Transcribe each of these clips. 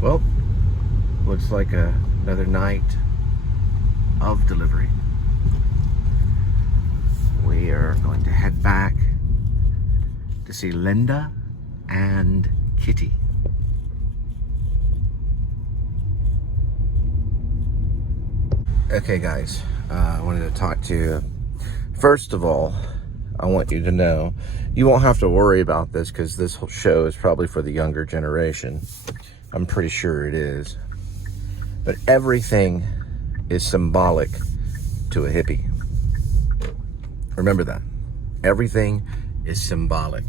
Well, looks like another night of delivery. We are going to head back to see Linda and Kitty. Okay guys, I wanted to talk to you. First of all, I want you to know you won't have to worry about this because this whole show is probably for the younger generation. I'm pretty sure it is. But everything is symbolic to a hippie. Remember that. Everything is symbolic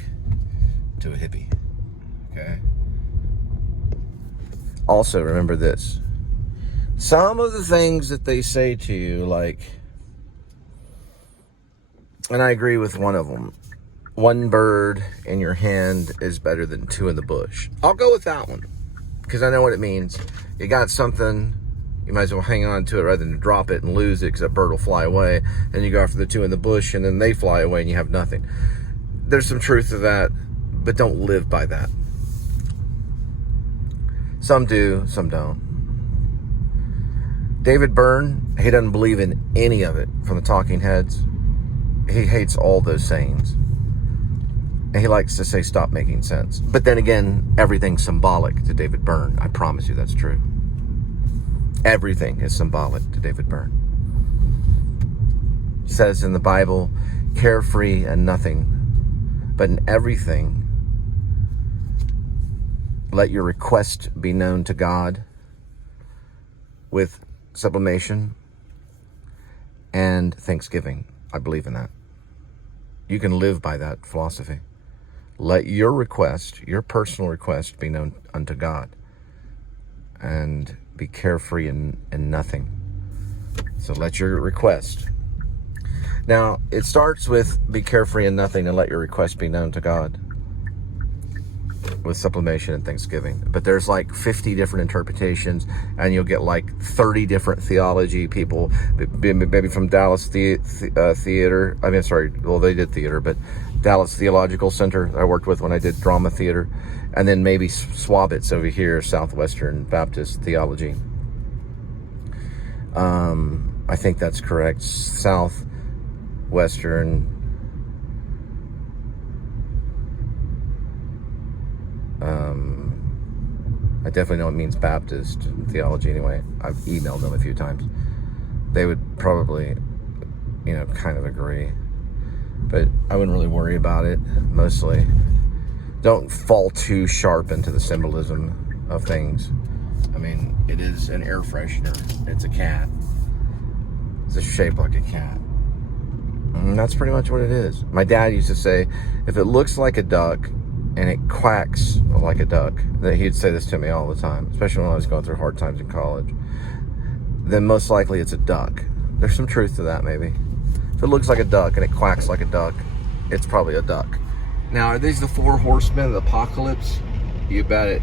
to a hippie. Okay? Also, remember this. Some of the things that they say to you, like, and I agree with one of them, one bird in your hand is better than two in the bush. I'll go with that one, because I know what it means. You got something, you might as well hang on to it rather than drop it and lose it, because that bird will fly away, and you go after the two in the bush, and then they fly away, and you have nothing. There's some truth to that, but don't live by that. Some do, some don't. David Byrne, he doesn't believe in any of it from the Talking Heads. He hates all those sayings. And he likes to say, stop making sense. But then again, everything's symbolic to David Byrne. I promise you that's true. Everything is symbolic to David Byrne. It says in the Bible, carefree and nothing, but in everything, let your request be known to God with sublimation and thanksgiving. I believe in that. You can live by that philosophy. Let your request, your personal request, be known unto God. And be carefree in nothing. So let your request. Now, it starts with be carefree in nothing and let your request be known to God with sublimation and thanksgiving. But there's like 50 different interpretations, and you'll get like 30 different theology people, maybe from Dallas Theater. I mean, sorry, well, they did theater, but Dallas Theological Center I worked with when I did drama theater. And then maybe Swabitz over here, Southwestern Baptist Theology. I think that's correct. Southwestern I definitely know it means Baptist theology anyway. I've emailed them a few times. They would probably, kind of agree. But I wouldn't really worry about it, mostly. Don't fall too sharp into the symbolism of things. I mean, it is an air freshener. It's a cat. It's shaped like a cat. And that's pretty much what it is. My dad used to say, if it looks like a duck, and it quacks like a duck, that he'd say this to me all the time, especially when I was going through hard times in college, then most likely it's a duck. There's some truth to that, maybe. If it looks like a duck and it quacks like a duck, it's probably a duck. Now, are these the four horsemen of the apocalypse? You bet it.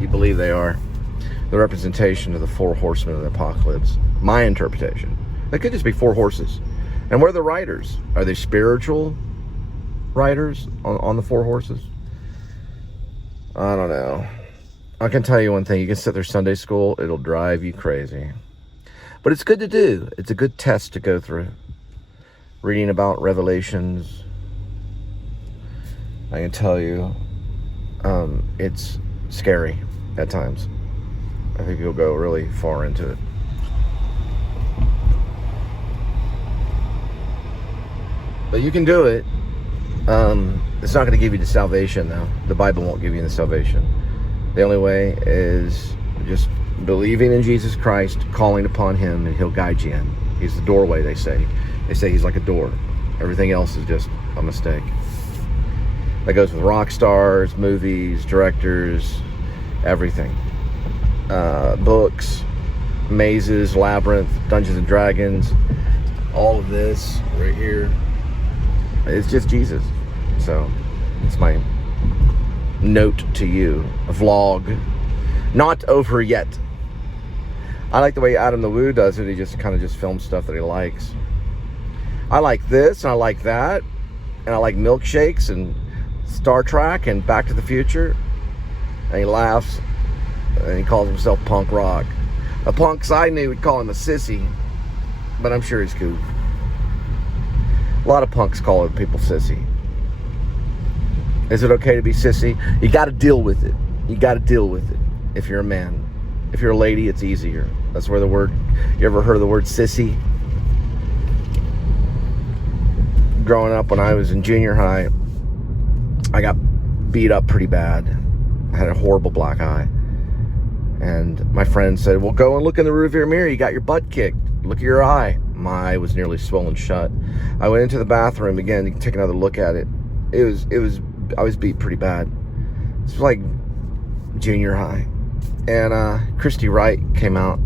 You believe they are. The representation of the four horsemen of the apocalypse. My interpretation. They could just be four horses. And where are the riders? Are they spiritual riders on the four horses? I don't know. I can tell you one thing. You can sit there Sunday school. It'll drive you crazy. But it's good to do. It's a good test to go through. Reading about Revelations. I can tell you, it's scary at times. I think you'll go really far into it. But you can do it. It's not going to give you the salvation, though. The Bible won't give you the salvation. The only way is just believing in Jesus Christ, calling upon Him, and He'll guide you in. He's the doorway, they say. They say He's like a door. Everything else is just a mistake. That goes with rock stars, movies, directors, everything. Books, mazes, labyrinth, Dungeons and Dragons, all of this right here. It's just Jesus. So it's my note to you. A vlog. Not over yet. I like the way Adam the Woo does it. He just kind of just films stuff that he likes. I like this and I like that. And I like milkshakes and Star Trek and Back to the Future. And he laughs. and he calls himself punk rock. The punks I knew would call him a sissy, but I'm sure he's cool. A lot of punks call people sissy. Is it okay to be sissy? You got to deal with it. You got to deal with it if you're a man. If you're a lady, it's easier. That's where the word, you ever heard of the word sissy? Growing up when I was in junior high, I got beat up pretty bad. I had a horrible black eye. And my friend said, well, go and look in the rearview mirror. You got your butt kicked. Look at your eye. My eye was nearly swollen shut. I went into the bathroom again to take another look at it. I was beat pretty bad. It was like junior high. And Christy Wright came out.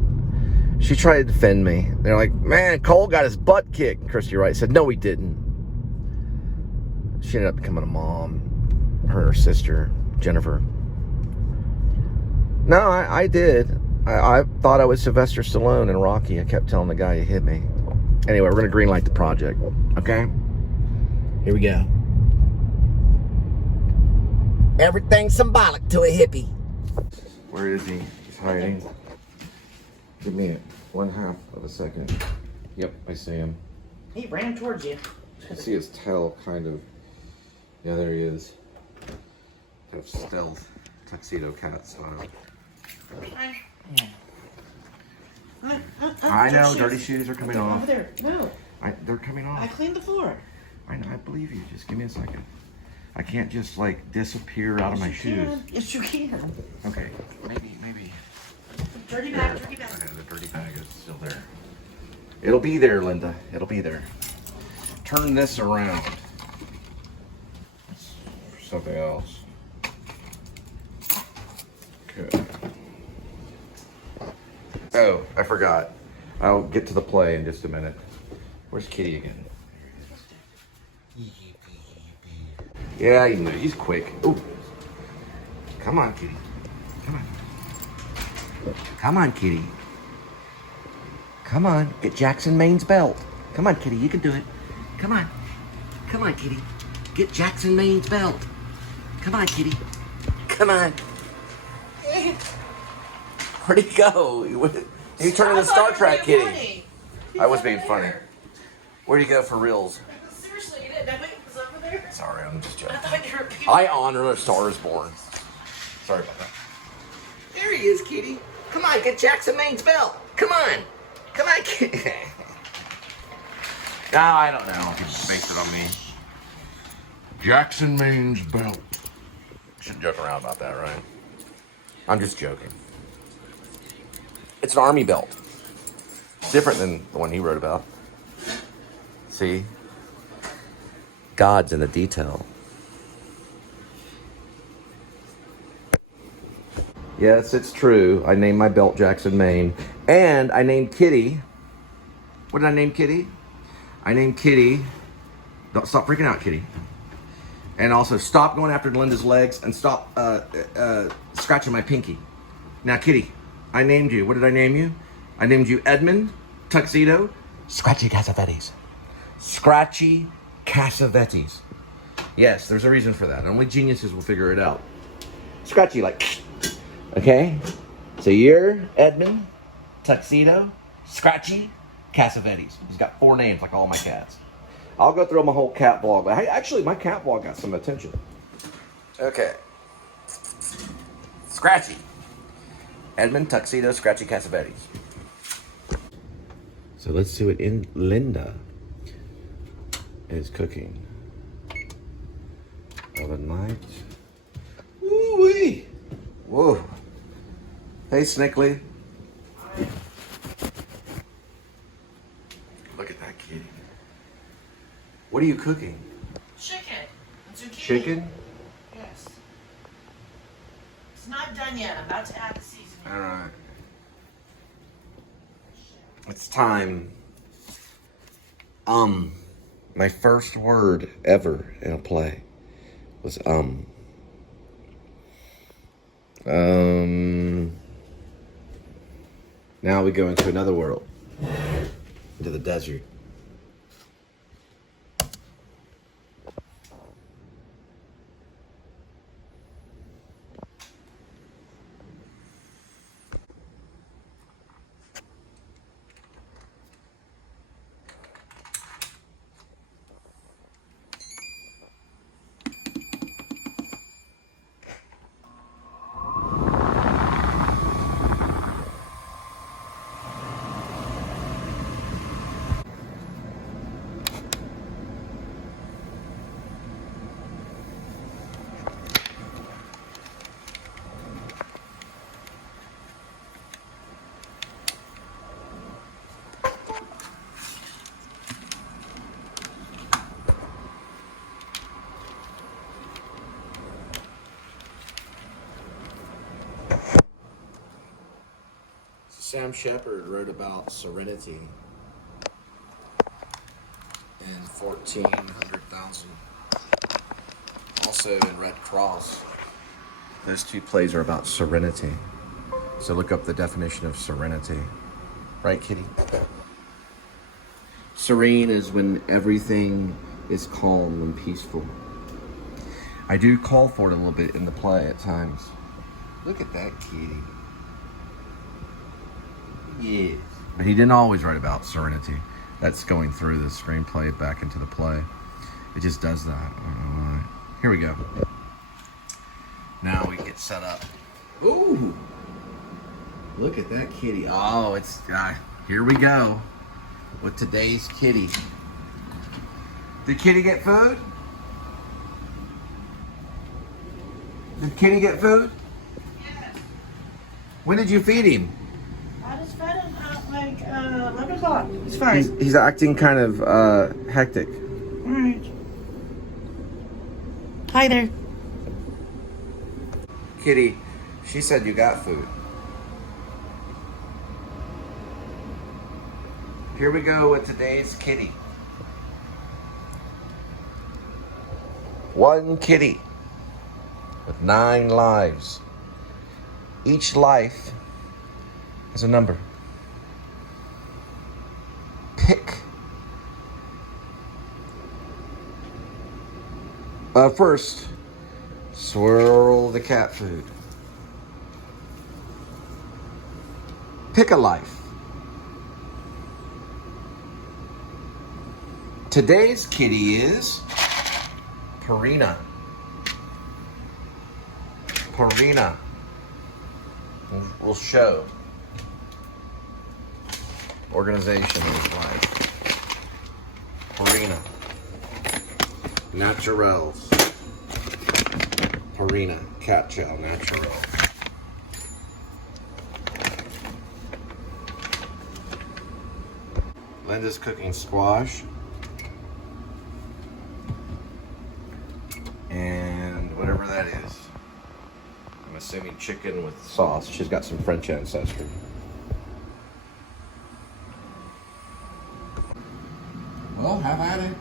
She tried to defend me. They're like, man, Cole got his butt kicked. And Christy Wright said, no, he didn't. She ended up becoming a mom. Her and her sister, Jennifer. No, I did. I thought I was Sylvester Stallone in Rocky. I kept telling the guy he hit me. Anyway, we're going to greenlight the project. Okay? Here we go. Everything's symbolic to a hippie. Where is he? He's hiding. Give me it. 1/2 of a second. Yep, I see him. He ran towards you. I see his tail kind of. Yeah, there he is. Kind of stealth tuxedo cat style. I know, dirty shoes are coming off. Over there. No. They're coming off. I cleaned the floor. I know, I believe you. Just give me a second. I can't just like disappear out of my shoes. Yes, you can. Okay, maybe. Dirty bag, dirty bag. Okay, the dirty bag is still there. It'll be there, Linda. It'll be there. Turn this around. For something else. Okay. Oh, I forgot. I'll get to the play in just a minute. Where's Kitty again? Yeah, you know, he's quick. Ooh. Come on, Kitty. Come on. Come on, Kitty. Come on. Get Jackson Maine's belt. Come on, Kitty. You can do it. Come on. Come on, Kitty. Get Jackson Maine's belt. Come on, Kitty. Come on. Where'd he go? You turned into Star Trek, Kitty. I was being funny. Where'd he go for reals? Seriously, you didn't know it was over there? Sorry, I'm just joking. I thought you were I honor A Star is Born. Sorry about that. There he is, Kitty. Come on, get Jackson Maine's belt. Come on. Come on, Kitty. No, I don't know if you base it on me. Jackson Maine's belt. Shouldn't joke around about that, right? I'm just joking. It's an army belt. It's different than the one he wrote about. See? God's in the detail. Yes, it's true. I named my belt Jackson Maine. And I named Kitty. What did I name Kitty? I named Kitty. Don't stop freaking out, Kitty. And also stop going after Linda's legs and stop scratching my pinky. Now, Kitty, I named you. What did I name you? I named you Edmund, Tuxedo, Scratchy Cassavetes. Scratchy Cassavetes. Yes, there's a reason for that. Only geniuses will figure it out. Scratchy, like, okay? So you're Edmund, Tuxedo, Scratchy Cassavetes. He's got 4 names like all my cats. I'll go through my whole cat vlog. But actually, my cat vlog got some attention. Okay. Scratchy. Edmund, Tuxedo, Scratchy Cassavetes. So let's see what Linda is cooking. Oven light. Woo-wee. Whoa. Hey, Snickley. Look at that kitty. What are you cooking? Chicken. Zucchini. Chicken? Yes. It's not done yet. I'm about to add the seasoning. All right. It's time. My first word ever in a play was Now we go into another world. Into the desert. Sam Shepard wrote about Serenity in 1400,000. Also in Red Cross. Those two plays are about serenity. So look up the definition of serenity. Right, Kitty? Serene is when everything is calm and peaceful. I do call for it a little bit in the play at times. Look at that kitty. Yes. But he didn't always write about serenity. That's going through the screenplay back into the play. It just does that. I don't know why. Here we go. Now we get set up. Ooh! Look at that kitty. Oh, it's... here we go. With today's kitty. Did Kitty get food? Did Kitty get food? Yes. When did you feed him? I just fed him at like 11 o'clock. It's fine. He's acting kind of hectic. All right. Hi there. Kitty, she said you got food. Here we go with today's kitty. One kitty with 9 lives. Each life has a number. Pick. First, swirl the cat food. Pick a life. Today's kitty is Purina. Purina. We'll show. Organization is life. Purina. Naturels. Purina. Cat gel. Natural. Linda's cooking squash. And whatever that is. I'm assuming chicken with sauce. She's got some French ancestry. Well, have at it.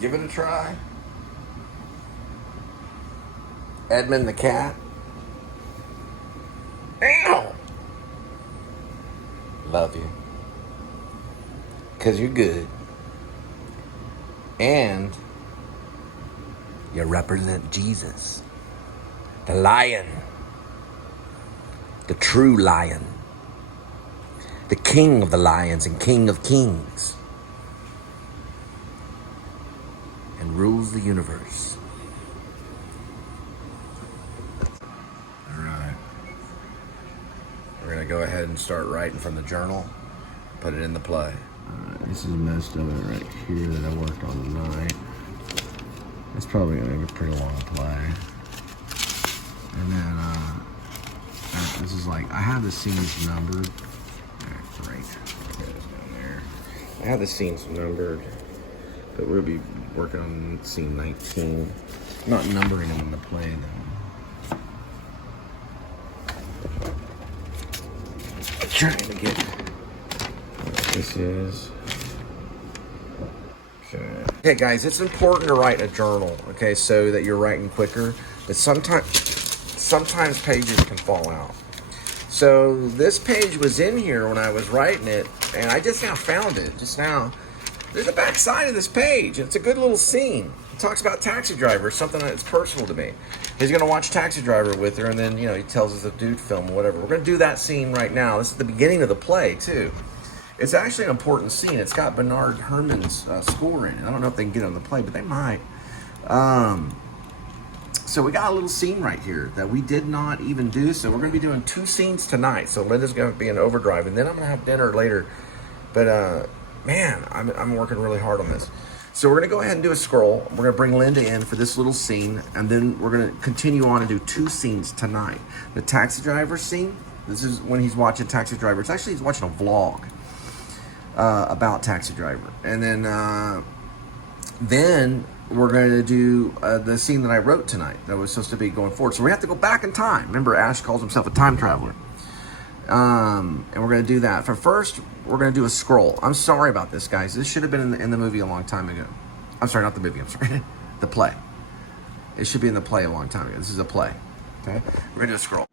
Give it a try. Edmund the cat. Ow! Love you. Because you're good. And you represent Jesus. The lion. The true lion. The king of the lions and king of kings. And rules the universe. Alright. We're going to go ahead and start writing from the journal. Put it in the play. This is most of it right here that I worked on tonight. It's probably going to be a pretty long play. And then, this is like, I have the scenes numbered. Great. Down there. I have the scenes numbered, but we'll be working on scene 19. I'm not numbering them in the play, though. I'm trying to get what this is. Okay, guys, it's important to write a journal, okay, so that you're writing quicker. But sometimes pages can fall out. So this page was in here when I was writing it, and I just now found it, just now. There's a back side of this page. It's a good little scene. It talks about Taxi Driver, something that's personal to me. He's going to watch Taxi Driver with her, and then, you know, he tells us a dude film or whatever. We're going to do that scene right now. This is the beginning of the play, too. It's actually an important scene. It's got Bernard Herrmann's score in it. I don't know if they can get it on the play, but they might. So we got a little scene right here that we did not even do. So we're going to be doing 2 scenes tonight. So Linda's going to be in overdrive, and then I'm going to have dinner later. But, man, I'm working really hard on this. So we're going to go ahead and do a scroll. We're going to bring Linda in for this little scene, and then we're going to continue on and do 2 scenes tonight. The Taxi Driver scene, this is when he's watching Taxi Driver. It's actually, he's watching a vlog about Taxi Driver. And then we're going to do the scene that I wrote tonight that was supposed to be going forward. So we have to go back in time. Remember, Ash calls himself a time traveler. And we're going to do that. For first, we're going to do a scroll. I'm sorry about this, guys. This should have been in the movie a long time ago. I'm sorry, not the movie. I'm sorry. The play. It should be in the play a long time ago. This is a play. Okay? We're going to do a scroll.